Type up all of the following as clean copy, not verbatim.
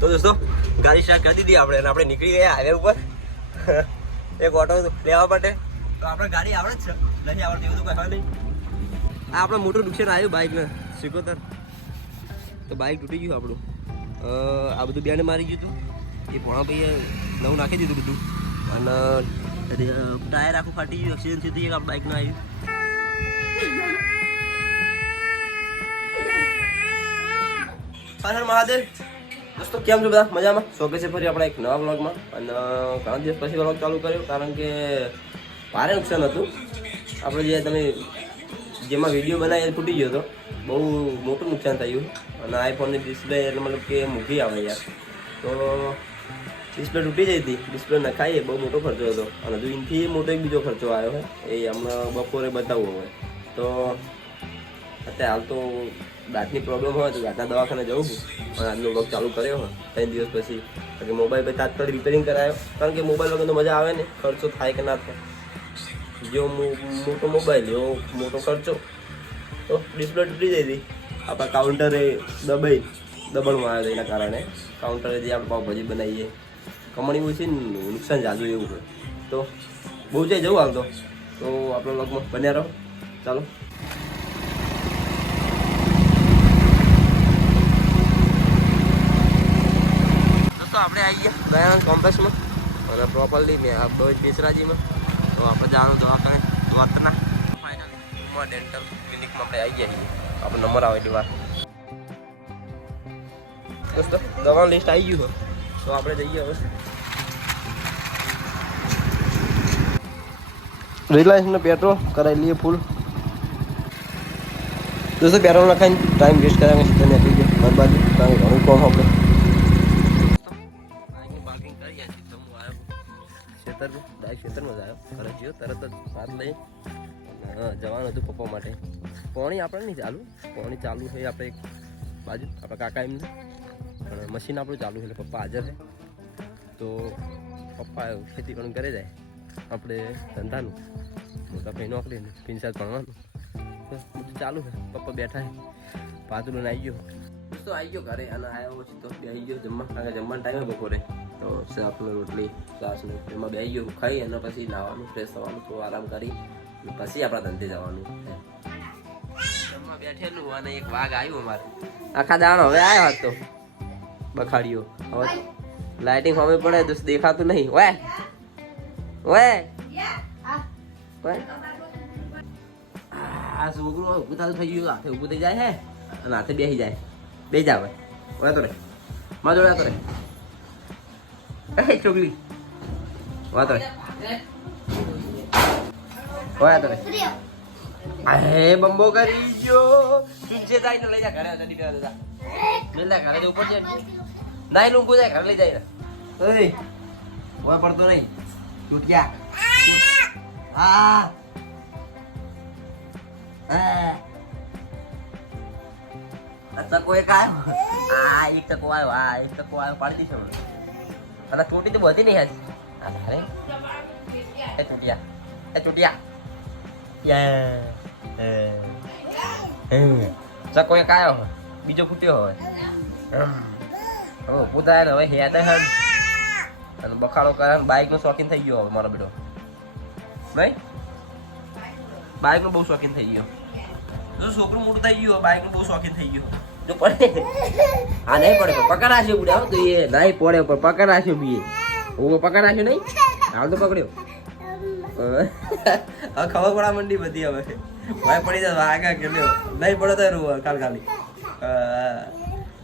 તો દોસ્તો ગાડી સ્ટાર્ટ કરી દીધી આપણે અને આપણે નીકળી ગયા હાઈવે ઉપર એક ઓટો લેવા માટે. તો આપણે ગાડી આવડે જ છે, નથી આવડતી એવું તો કહેવા નહીં. આ આપણે મોટું નુકસાન આવ્યું બાઇકને સિકોતર, તો બાઇક તૂટી ગયું આપણું. આ બધું બેન્ડ મારી ગયું હતું, એ ભોણા ભાઈએ નવું નાખી દીધું બધું. અને ટાયર આખું ફાટી ગયું, એક્સિડન્ટ થઈ ગયું બાઇકનું આવ્યું. હર મહાદેવ દોસ્તો, કેમ છો બધા? મજામાં? શોભે છે ફરી આપણા એક નવા વ્લોગમાં. અને ઘણા દિવસ પછી વ્લોગ ચાલુ કર્યો કારણ કે ભારે નુકસાન હતું. આપણે જે તમે જેમાં વિડીયો બનાવી એ તૂટી ગયો હતો, બહુ મોટું નુકસાન થયું. અને આઈફોનની ડિસ્પ્લે એટલે મતલબ કે મૂકી આવે યાર, તો ડિસ્પ્લે તૂટી જઈ હતી. ડિસ્પ્લે નખાઈએ બહુ મોટો ખર્ચો હતો. અને હજુ એનાથી મોટો એક બીજો ખર્ચો આવ્યો હોય, એ હમણાં બપોરે બતાવવો હોય. તો અત્યારે હાલ તો દાંતની પ્રોબ્લેમ હોય તો દાંતના દવાખાને જવું છું. પણ આજનો બ્લોગ ચાલુ કર્યો હોય 3 દિવસ પછી, કારણ કે મોબાઈલ પર તાત્કાલિક રિપેરિંગ કરાયો. કારણ કે મોબાઈલ વગર તો મજા આવે ને, ખર્ચો થાય કે ના થાય. જેવો મોટો મોબાઈલ એવો મોટો ખર્ચો. તો ડિસ્પ્લે તૂટી જઈ હતી. આપણા કાઉન્ટરે દબણમાં આવ્યો એના કારણે. કાઉન્ટરે જે આપણે પાવભાજી બનાવીએ કમણી ઓછી નુકસાન જાજુ એવું હોય. તો બહુ જાય જવું આવતો. તો આપણા બ્લોગમાં બન્યા રહો. ચાલો આપણે આવી ગયા દયાનંદ કોમ્પ્લેક્સમાં અને પ્રોપરલી મેં આપણો બેસરાજીમાં. તો આપણે જવાનું દવાખાને દ્વારકાના ફાઇનલ ડેન્ટલ ક્લિનિકમાં આપણે આવી ગયા છીએ. આપણો નંબર આવે એટલી વાર દોસ્તો દવાનું લિસ્ટ આવી ગયું. તો આપણે જઈએ હવે. રિલાયન્સનો પેટ્રોલ કરાવી લઈએ ફૂલ. દોસ્તો પેટ્રોલ નખાઈને ટાઈમ વેસ્ટ કર્યા સીધા નીકળી ગયો બરબાદ. કારણ કે ઘણું કોમ આપણે ખેતરમાં જ આવ્યો. ઘરે ગયો તરત જ ભાત લઈ જવાનું હતું પપ્પા માટે. પાણી આપણે નહીં ચાલુ, પાણી ચાલુ છે આપણે એક બાજુ આપણા કાકા એમને, પણ મશીન આપણું ચાલુ છે એટલે પપ્પા હાજર છે. તો પપ્પા ખેતી પણ કરે જાય, આપણે ધંધાનું મોટા ભાઈ નોકરીનું પિંસાદ ભણવાનું તો બધું ચાલુ છે. પપ્પા બેઠા છે, પાતળું આવી ગયો દોસ્તો, આવી ગયો ઘરે અને આવ્યો સીધો બેસી ગયો જમવા. કારણ કે જમવાનો ટાઈમ બપોરે તો શાકને રોટલી છાશને એમાં બેસી ગયો ખાઈ અને પછી નાહવાનું, ફ્રેશ થવાનું, થોડું આરામ કરી પછી આપણા ધંધે જવાનું. જમવા બેઠેલું અને એક વાઘ આવ્યું અમારે આખા દાવાનો. હવે આવ્યો હાથ તો બખાડ્યો. હવે લાઇટિંગ સામે પડે તો દેખાતું નહીં. ઓય ઓય આ છોકરું ઊભું થતું થઈ ગયું, હાથે ઊભું થઈ જાય હે અને હાથે બેસી જાય. બે જાવ ઓય તો રે માં જોડે તો રે ચોકલી વાત રે ઓય તો રે અરે બંબો કરી ગયો. તુંજે જાય તો લઈ જા ઘરે. જલ્દી કરા દાદા મેલા ઘરે ઉપર છે નાઈ લુંગુ જાય ઘરે લઈ જાય. ઓય ઓય પડતો નહીં ચૂટિયા. આ ચકો એક આવ્યો. આ એક ચકો આવ્યો. આ એક ચકો આવ્યો પાડી દીધો. અને તૂટી તો બધી નહીં હાજી. અરે એ તૂટ્યા, એ તૂટ્યા. ચકો એક આવ્યો, બીજો ફૂટ્યો હવે. હવે પૂછાય ને હવે હેડ હે અને બખાડો કરે. બાઇક નો શોખીન થઈ ગયો હવે મારો બેટો. નહીં બાઇક નો બહુ શોખીન થઈ ગયો. જો છોકરું મોટું થઈ ગયું, બાઇક નું બહુ શોખીન થઈ ગયું. જો પડે હા નહીં પડે પકડ રાખ્યો બુડા. તો એ નહીં પડે પણ પકડ રાખ્યો બી. હું પકડ રાખ્યો નહીં, હાલ તો પકડ્યો. હવે ખબર પડવા માંડી બધી. હવે ભાઈ પડી જાય આગા કે નહીં પડે તો રૂ ખાલી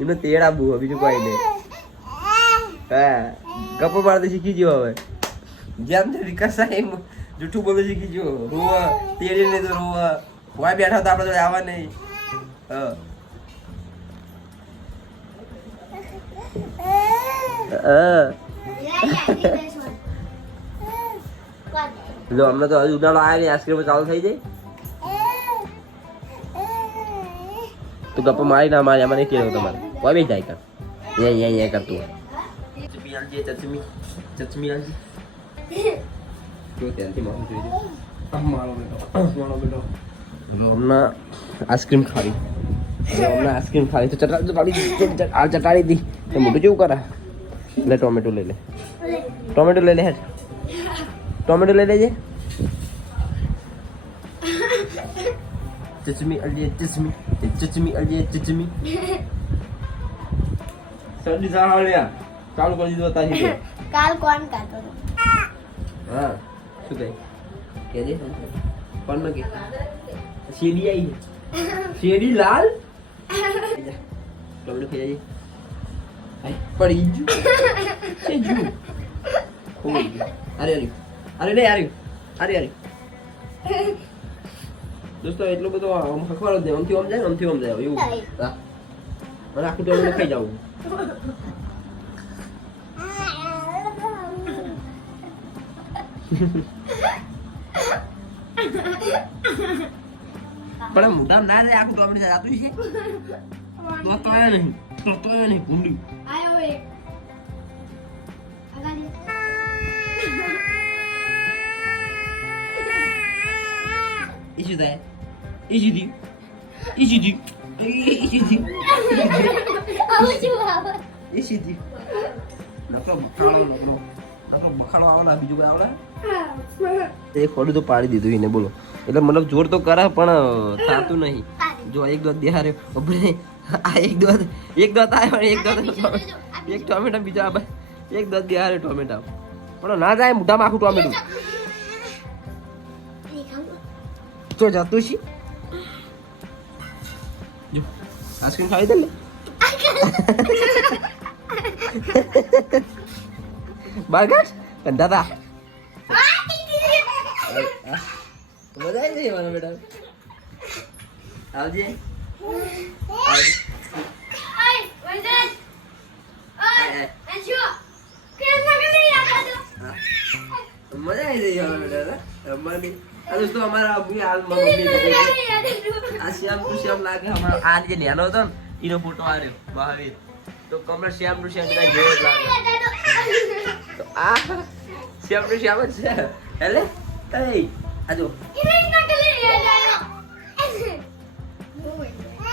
એનો તેડ આબુ બીજું કોઈ નહીં. હા ગપ્પો મારતો શીખી ગયો. હવે જેમ વિકાસ એમ જૂઠું બોલું શીખી ગયો. રોવા તેડી નહીં તો રોવા. ભાઈ બેઠા તો આપણે જોડે આવવા નહીં. જો અમને તો હજુ ઉનાળો આવ્યો ને આઈસ્ક્રીમ ચાલુ થઈ જાય. તો ગપ્પા મારી ના મારી આમાં નહીં કેવું તમારે કોઈ બી જાય કર કરતું ચચમી આલજી ચચમી આલજી જો ત્યાંથી મારું જોઈ દે મારો બેટો હમણાં આઈસ્ક્રીમ ખાવી હમણાં આઈસ્ક્રીમ ખાવી તો ચટાડી દી તો મોટું જેવું કરા લે ટોમેટો લઈ લે ટોમેટો લઈ લે હેડ ટોમેટો લઈ લેજે ચચમી અલીએ ચચમી અલીએ ચચમી સર્દી સાંભળ્યા ચાલુ કરી દીધું તારી કાલ કોણ કાતો હા શું કહે કે દે કોણ ન કે શેડી આવી શેડી લાલ ટોમેટો ખાઈ જાય પડી જુ છે જુ અરે અરે દોસ્તો એટલો બધો ખખવાડો દે આમથી આમ જાય આમથી આમ જાય એવું હા મને આખું ટોમેટો ખાઈ જાવું પણ મોટા ના જાય આખું ટોમેટો જાતું છે તો નહીં ભૂંડી આયો એક આગાડી ઈશુ થાય ઈશુ આવું છું આવું ઈશુ નકરો બખાડો આવલા બીજું કઈ આવલા એ ખોડું તો પાડી દીધું એને બોલો એટલે મતલબ જોર તો કરે પણ થાતું નહીં જો એક દોત બિહારે ઉભરે આ એક દોત આવ્યો એક ટોમેટો બીજો આ એક દોત બિહારે ટોમેટો પણ ના જાય મોઢામાં આખું ટોમેટો તો જતું છે જો આઈસ્ક્રીમ ખાવી દે ને બર્ગર કંધાતા મજા આવી જઈ મારા બેટા આવજે મજા આવી જઈ મારા બેટા રમવાની દોસ્તો અમારા હાલ આ શ્યામ લાગે હમણાં આ જે નેનો હતો ને એનો ફોટો આવ્યો મહાવીર તો કમર શ્યામ નું જેવો જ લાગે તો આ શ્યામ નું શ્યામ જ છે એટલે આ જો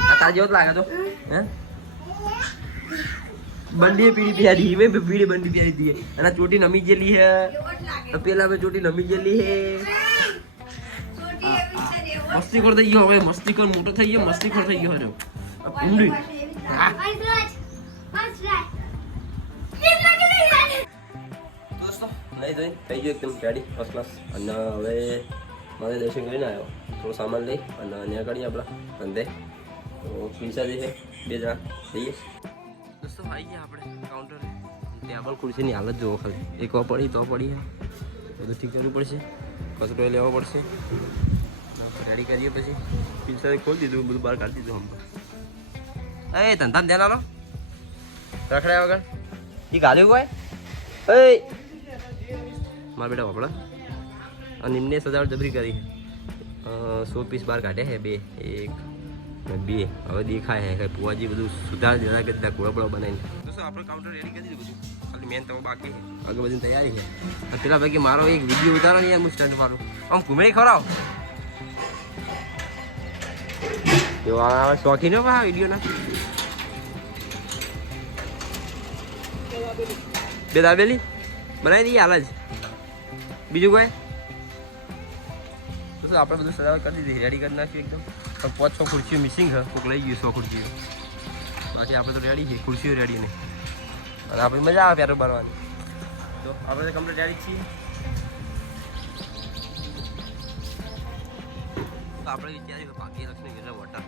આ તાર જેવો જ લાગે તો હે બંડી પીડી પ્યારી મે પીડી બંડી પ્યારી દી અને ચોટી નમી જેલી હે તો પેલા મે ચોટી નમી જેલી હે મસ્તી કર દઈ ગયો હવે મસ્તી કર મોટો થઈ ગયો મસ્તી કર થઈ ગયો હવે ભૂંડી દોસ્તો નહીં જોઈ થઈ ગયો એકદમ રેડી ફર્સ્ટ ક્લાસ અને હવે મારે દર્શન કરીને આવ્યો થોડો સામાન લઈ અને અહીંયા કરીએ આપણા ધંધે તો પૈસા જે છે 2 જણા જઈએ દોસ્તો આવી ગયા આપણે કાઉન્ટર ટેબલ ખુરશીની હાલત જોવો ખાલી એક વાર પડી તો પડી બધું ઠીક કરવું પડશે કચરો લેવો પડશે રેડી કરીએ પછી પિલ્સા ખોલી દીધું બધું બહાર કાઢી દીધું એ ધંધામાં ધ્યાન આલો રખડાયા વગર એ ગાલ્યું કોઈ મારા બેટા વાપડા અને એમને સજાવટ જબરી કરી 100 પીસ બહાર કાઢ્યા છે 2 1 2 હવે દેખાય છે પુવાજી બધું સુધાર જરા કે ઘોડા બોડા બનાવીને દોસ્તો આપણે કાઉન્ટર રેડી કરી દીધું બધું ખાલી મેન તો બાકી છે આગળ બધી તૈયારી છે પેલા ભાઈ મારો એક વિડીયો ઉતારો ને યાર હું સ્ટન્ટ મારું આમ ઘૂમે ખવડાવ આવે શોખીન હો આ વિડીયોના 2 દાબેલી બનાવી દઈએ હાલ જ બીજું કોઈ તો આપણે બધું સજાવટ કરી દીધી રેડી કરી નાખ્યું એકદમ પણ 5-6 ખુરશીઓ મિસિંગ છે કોઈક લઈ ગયું 100 ખુરશીઓ બાકી આપણે તો રેડી છે ખુરશીઓ રેડી નહીં અને આપણે મજા આવે પ્યારો બનવાની તો આપણે કમ્પ્લીટ રેડી છીએ તો આપણે વિચાર્યું બાકી લક્ષ્મી ગીરના વોટા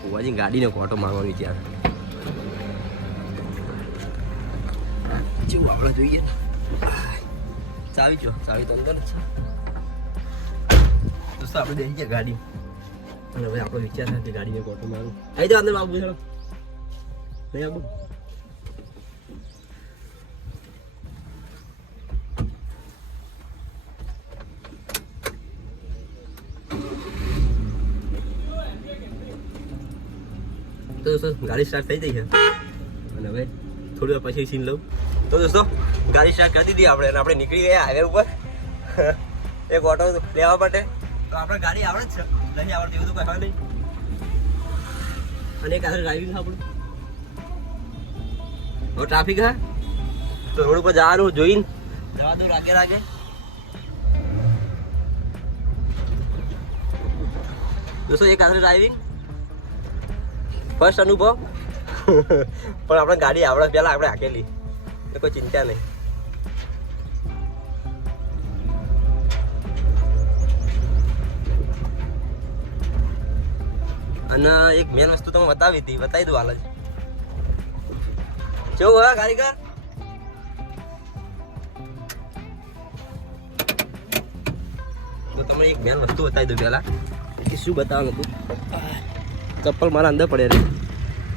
ફુવાજી ગાડીનો કોટો મારવાનો વિચાર જેવું આપણે જોઈએ ચાવી જો ચાવી તો અંદર જ છે દોસ્તો આપણે બેસી ગયા ગાડી અને હવે આપણો વિચાર છે કે ગાડીને કોટો મારું આવી જાઓ અંદર બાબુ નહીં આવું તો દોસ્તો ગાડી સ્ટાર્ટ થઈ ગઈ છે અને હવે થોડી વાર પછી સીન લઉં તો દોસ્તો ગાડી સ્ટાર્ટ કરી દીધી આપણે અને આપણે નીકળી ગયા હાઈવે ઉપર એક ઓટો લેવા માટે તો આપણે ગાડી આવડે જ છે નહીં આવડતી એવું તો કોઈ હોય નહીં અને એક આખરે ડ્રાઇવિંગ આપણું હવે ટ્રાફિક હા તો રોડ ઉપર જવાનું જોઈને જવા દો રાગે રાગે. દોસ્તો એક આખરે ડ્રાઇવિંગ ફર્સ્ટ અનુભવ પણ આપણે ગાડી આવડે પહેલા આપણે હાકેલી તો કોઈ ચિંતા નહીં. અને એક મેન વસ્તુ તમે બતાવી દઉં હાલ જ કેવું હા કારીગર. તો તમને એક મેન વસ્તુ બતાવી દઉં પહેલા કે શું બતાવવાનું હતું. ચપ્પલ મારા અંદર પડે રે.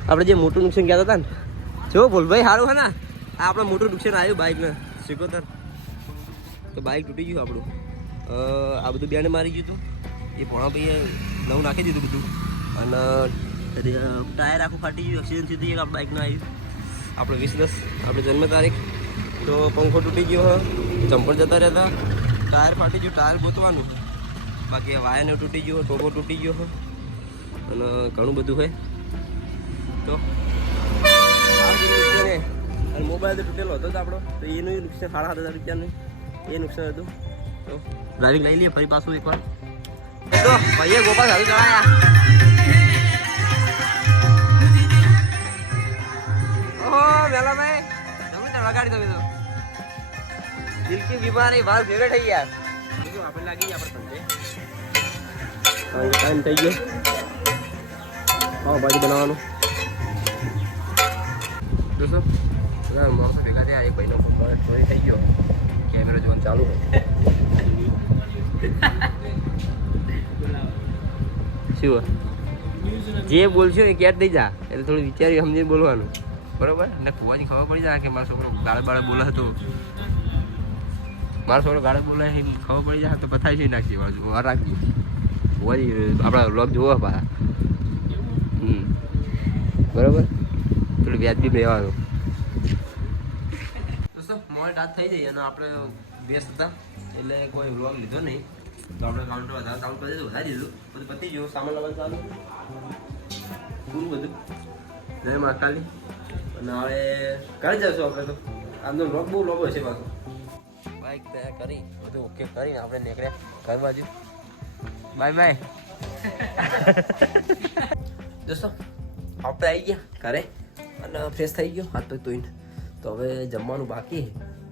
આપણે જે મોટું નુકસાન કહેતા હતા ને જો બોલભાઈ સારું હે ને આ આપણે મોટું નુકસાન આવ્યું બાઇકને શીખોતર તો બાઇક તૂટી ગયું આપણું. આ બધું બેને મારી ગયું હતું એ ભોણા ભાઈએ નવું નાખી દીધું બધું અને ટાયર આખું ફાટી ગયું. એક્સિડન્ટ થયું એક બાઇકનું આવ્યું આપણે 20/10 આપણે જન્મ તારીખ. તો પંખો તૂટી ગયો હ ચંપલ જતા રહેતા ટાયર ફાટી ગયું ટાયર ગોતવાનું બાકી વાયરને તૂટી ગયો ટોપો તૂટી ગયો હ અને ઘણું બધું હોય. તો અને મોબાઈલ તો તૂટેલો હતો આપણો તો એનું નુકસાન 7,500 રૂપિયાનું એ નુકસાન હતું. તો ડ્રાઇવિંગ લઈ લઈએ ફરી પાછું એકવાર. તો ભાઈએ ગોપાલ સારું ચડાયા. ઓહો વેલા ભાઈ તમે ચડાગાડી તમે તો દિલ કી બીમારી બાર ભેગા થઈ ગયા. બીજું આપણે લાગી ગયા આપણે સંજય ટાઈમ થઈ ગયો પાવભાજી બનાવવાનું. દોસ્તો બધા માણસો ભેગા થયા. એક ભાઈનો ચોરી થઈ ગયો કેમેરો જોવાનું ચાલુ શું જે બોલશું એ ક્યાર થઈ જા એટલે થોડું વિચારી સમજીને બોલવાનું બરોબર. એટલે કુવાજી ખબર પડી જાય કે મારો છોકરો ગાળે બાળે બોલે હતો મારો છોકરો ગાળે બોલે એ ખબર પડી જાય તો પથાઈ છે નાખી બાજુ વાર રાખી કુવાજી આપણા વ્લોગ જોવો પાછા બરોબર થોડું વ્યાજબી રહેવાનું. દોસ્તો મોડે રાત થઈ જઈએ અને આપણે વ્યસ્ત હતા એટલે કોઈ વ્લોગ લીધો નહીં તો આપણે કાઉન્ટર વધારે કાઉન્ટ કરી દીધું વધારી દીધું બધું પતી ગયું સામાન લાવવાનું ચાલુ પૂરું બધું જય મહાકાલી. અને હવે કરી જશું આપણે તો આમનો વ્લોગ બહુ લોબો છે પાછો. બાઇક તૈયાર કરી બધું ઓકે કરીને આપણે નીકળ્યા ઘર બાજુ. બાય બાય દોસ્તો આપણે આવી ગયા ઘરે અને ફ્રેશ થઈ ગયો હાથ પગ ધોઈને. તો હવે જમવાનું બાકી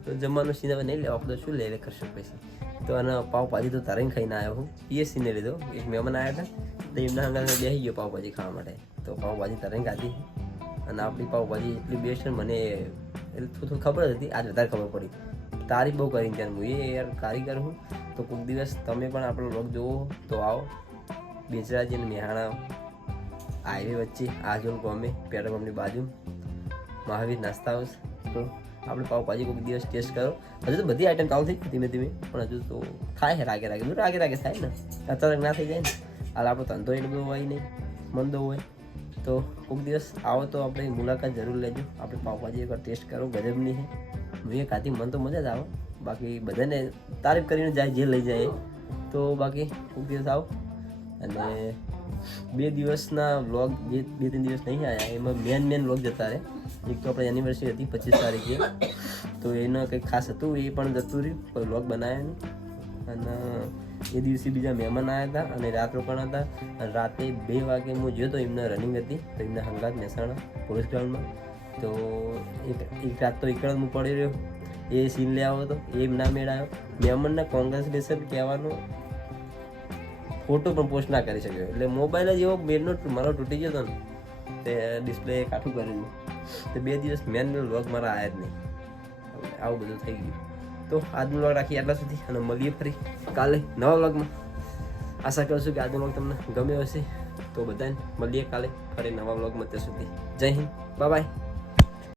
તો જમવાનું સીને હવે નહીં લેવા આપણે શું લે કરશું પછી. તો અને પાવભાજી તો તારે ખાઈને આવ્યો હું એ સીને લીધો એક મહેમાન આવ્યા હતા તો એમના હંગાને બેસી ગયો પાવભાજી ખાવા માટે. તો પાવભાજી તારે ખાધી અને આપણી પાવભાજી એટલી બેસ્ટ મને એટલે થોડું ખબર હતી આજ વધારે ખબર પડી. તારીફ બહુ કરીને ત્યાં હું યાર કારીગર હું તો કોઈક દિવસ તમે પણ આપણો વ્લોગ જોવો તો આવો બેચરાજી અને મેહાણા હાઈવે વચ્ચે આજોલ ગામે પેટ્રોલ પંપની બાજુ મહાવીર નાસ્તા હાઉસ. તો આપણે પાવભાજી કોઈક દિવસ ટેસ્ટ કરો. હજુ તો બધી આઈટમ ચાલુ થઈ ધીમે ધીમે પણ હજુ તો ખાય છે રાગે રાગે રાગે રાગે થાય ને અચાનક ના થઈ જાય ને. હાલ આપણો ધંધો એટલો બધો હોય નહીં મંદો હોય તો કોઈક દિવસ આવો તો આપણે મુલાકાત જરૂર લેજો. આપણે પાવભાજી એકવાર ટેસ્ટ કરો ગજબની છે. મેં ખાધી મન તો મજા જ આવે બાકી બધાને તારીફ કરીને જાય જે લઈ જાય તો બાકી કોઈક દિવસ આવો. અને 2 દિવસના વ્લોગ જે 2-3 દિવસ નહીં આવ્યા એમાં મેન વ્લોગ જતા રહે. એક તો આપણે એનિવર્સરી હતી 25 તારીખે તો એનો કંઈક ખાસ હતું એ પણ જતું રહ્યું કોઈ વ્લોગ બનાવ્યા નહીં. અને એ દિવસે બીજા મહેમાન આવ્યા હતા અને રાત રોકાણ હતા અને રાતે 2 વાગે હું જોયો તો એમને રનિંગ હતી તો એમના હંગાત મહેસાણા પોલીસ ગ્રાઉન્ડમાં. તો એક રાત તો એકડ હું પડી રહ્યો એ સીન લઈ આવ્યો હતો એ ના મેળ આવ્યો. મહેમાનને કોંગ્રેચ્યુલેશન કહેવાનો ફોટો પણ પોસ્ટ ના કરી શક્યો એટલે મોબાઈલ જ એવો મેનનો મારો તૂટી ગયો હતો ને તે ડિસ્પ્લે કાઠું કરેલું તો 2 દિવસ મેન વ્લોગ મારા આવ્યા જ નહીં. આવું બધું થઈ ગયું. તો આજનો વ્લોગ રાખીએ આટલા સુધી અને મળીએ ફરી કાલે નવા વ્લોગમાં. આશા કરું છું કે આજનો વ્લોગ તમને ગમ્યો હશે તો બધાને મળીએ કાલે ફરી નવા વ્લોગમાં. ત્યાં સુધી જય હિન્દ બાય બાય.